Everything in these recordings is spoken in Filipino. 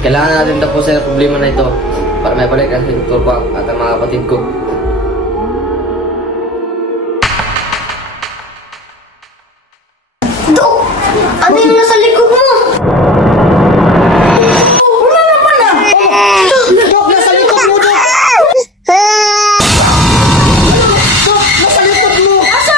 Kailangan natin tapusin ang problema na ito para may balik ang Dr. Quack at ang mga kapatid ko. Dok! Ano yung nasa likod mo? Wala naman na! Dok! Nasa likod mo, Dok! Dok! Nasa likod mo! Asa?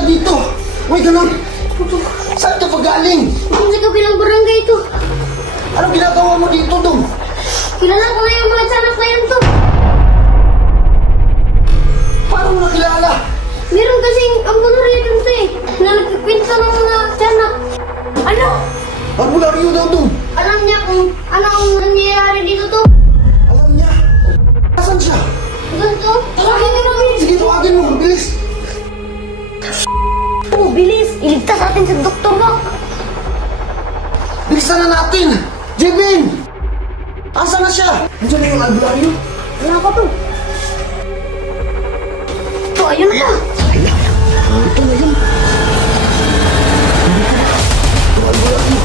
Dito! Uy, ganun! Saan ka pagaling? Hindi ka bilang barangay ito. Anong ginagawa mo dito, Dong? Kilala ko na yung mga tiyanak na yan to. Paano mo nakilala? Meron kasing albularyo dun to eh. Na nagkikwento ng mga tiyanak. Ano? Albularyo daw, Dong! Alam niya kung ano ang nangyayari dito to. Alam niya! Nasaan siya? Doon to. Tawagin niyo namin. Sige, tawagin mo! Bilis! Oh, bilis! Iligtas natin si Dr. Quack. Bilisan na natin! Jebin! Asa na siya? Nandiyan na yung albularyo? Wala pa to. Ito, ayun na. Ito na yun. Ito, albularyo.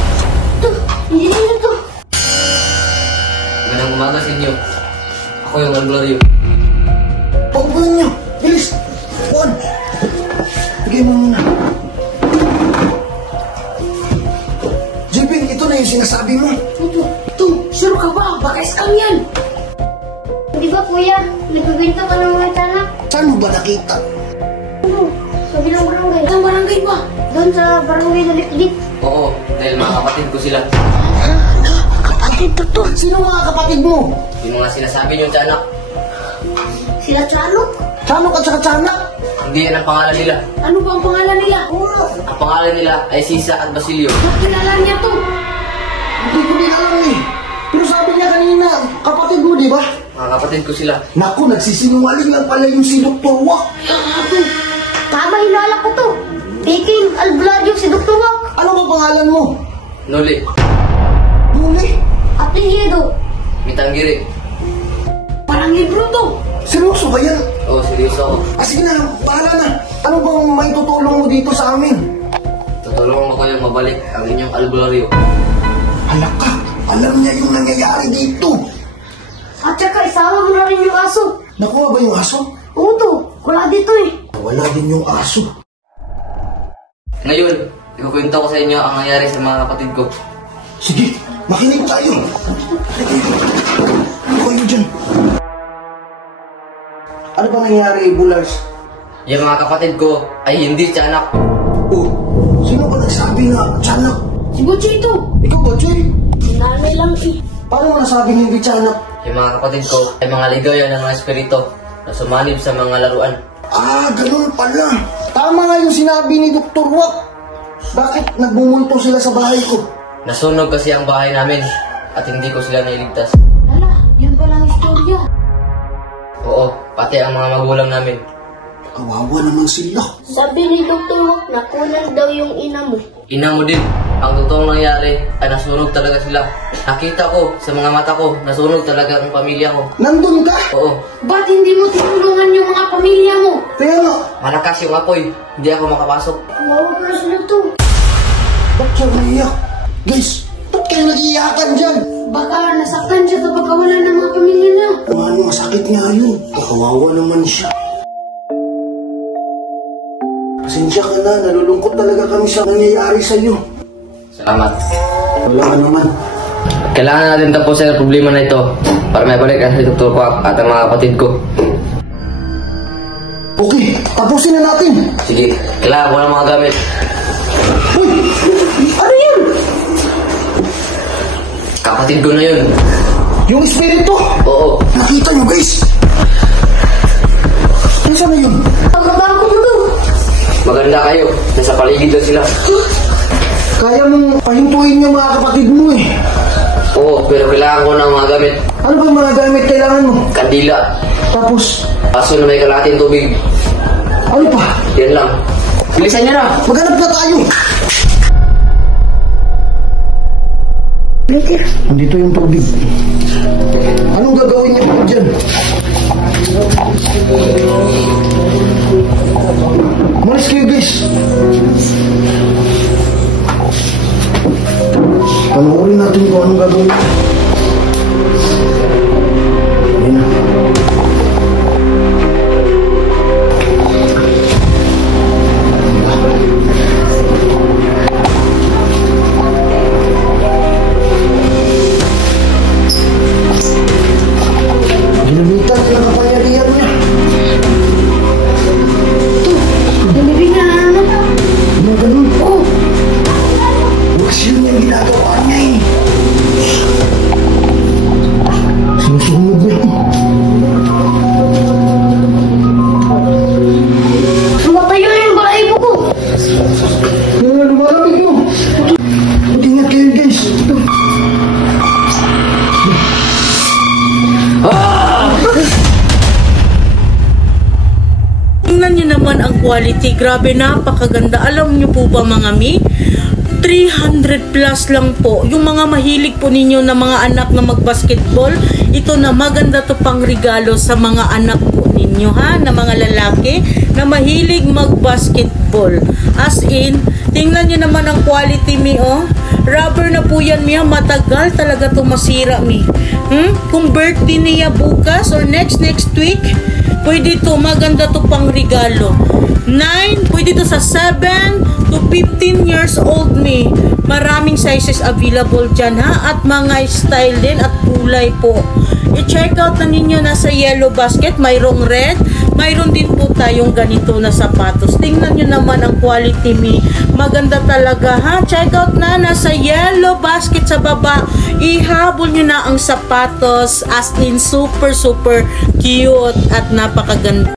Ito, hindi na yun to. Magandang umaga sa inyo. Ako yung albularyo. Paupuin niyo! Bilis! Juan! Bigay mo muna. Jebin, ito na yung sinasabi mo. Ito, sure ka ba? Baka scam yan. Di ba kuya, nagbibinta ka ng mga tiyanak? Saan mo ba nakita? Ano? Sa bilang barangay. Saan barangay ba? Doon sa barangay na liklik. Oo, dahil mga kapatid ko sila. Kapatid to. Sino mga kapatid mo? Yung mga sinasabi niyong tiyanak, Sila Chanok? Chanok at saka Chanak? hindi yan ang pangalan nila. Ano ba ang pangalan nila? Ang pangalan nila ay Sisa at Basilio. Kilala niya to. Hindi ko din alam eh. Pero sabi niya kanina, kapatid mo, di ba? Mga kapatid ko sila. Naku, nagsisinungaling lang pala yung si Dr. Quack. Tama, hinala ko to. Taking albularyo si Dr. Quack. Ano ba pangalan mo? Noli, Muli? Apelyido. Mitanggiri. Parang libro to. Seryoso ba yan? Oo, seryoso ako. Sige na, bahala na. Ano bang may tutulong mo dito sa amin? Tutulungan ko kayong mabalik ang inyong albularyo. Hala ka, alam niya yung nangyayari dito. At saka isama mo na rin yung aso. Nakuha ba yung aso? Oo to, wala dito eh. Wala din yung aso. Ngayon, ikukwento ko sa inyo ang nangyari sa mga kapatid ko. Sige, makinig tayo. Ano kayo dyan? Ano ba nangyari, Bulars? Yung mga kapatid ko ay hindi tiyanak. Oh, sino ba nagsabi na Chanak? Si Butchie ito. Ikaw ba, Joy? Nanay lang eh. Paano mo nasabing hindi Chanak? Yung mga kapatid ko ay mga ligaya ng mga espiritu na sumanib sa mga laruan. Ah, ganun pala. Tama nga yung sinabi ni Dr. Quack. Bakit nagbumulto sila sa bahay ko? Nasunog kasi ang bahay namin at hindi ko sila nailigtas. Hala, yun palang istorya. Oo, pati ang mga magulang namin. Kawawa naman sila. Sabi ni Dr. Quack na kulang daw yung ina mo. Ina mo din. Ang totoong nangyari ay nasunog talaga sila. Nakita ko sa mga mata ko, nasunog talaga ang pamilya ko. Nandun ka? Oo, Ba't hindi mo tinulungan yung mga pamilya mo? Kaya nga, malakas yung apoy. Hindi ako makapasok. Kawawa pala sila to. ba't siya naiyak? Guys, ba't kayo nag-iiyakan dyan? Baka nasaktan siya sa pagkawalan ng mga pamilya niya. Ano, masakit nga yun. Kawawa naman siya. Pasensya ka na, nalulungkot talaga kami sa nangyayari sa'yo. Salamat. Wala ka naman. Kailangan natin tapusin ang problema na ito para may balik si Dr. Quack at ang mga kapatid ko. Okay, tapusin na natin. Sige, kailangan ko ng mga gamit. Uy! Ano yun? Kapatid ko na yun. Yung espiritu? Oo. Nakita nyo guys? Nasaan na yun? Pagkabang ko mo. Maganda kayo. Nasa paligid lang sila. Kaya mong pahintuin yung mga kapatid mo eh. Oo, pero kailangan ko ng mga gamit. Ano ba yung mga gamit kailangan mo? Kandila. Tapos, Paso na may kalahating tubig. ano pa? Yan lang. Bilisan niya na. Maghanap na tayo. Nandito yung tubig. Anong gagawin niyo po dyan? Malis kayo guys. Panoorin natin kung anong gagawin. Ayun na. Ginamitan ko ng kapangyarihan niya. Hindi na ano. Mga ganun po. Aksyon yung ginagawa niya eh. Sinusunod niya. Sumatayo na yung balahibo ko. Lumalamig mo. Ingat kayo guys. Ito. Tingnan niyo naman ang quality. Grabe, napakaganda. Alam niyo po ba mga mi? 300 plus lang po. Yung mga mahilig po ninyo na mga anak na magbasketball, ito na maganda to pang regalo sa mga anak po ninyo ha, na mga lalaki na mahilig magbasketball. As in, tingnan niyo naman ang quality mi oh. Rubber na po yan mi ha. Matagal talaga to masira mi. Kung birthday niya bukas or next week, pwede to, maganda to pang regalo. 9, pwede to sa 7 to 15 years old me. Maraming sizes available dyan ha, at mga style din at kulay po. I-check out na ninyo, nasa yellow basket, mayroong red, mayroon din po tayong ganito na sapatos. Tingnan nyo naman ang quality me. Maganda talaga ha. Check out na, nasa yellow basket sa baba. Ihabol nyo na ang sapatos, as in super cute at napakaganda.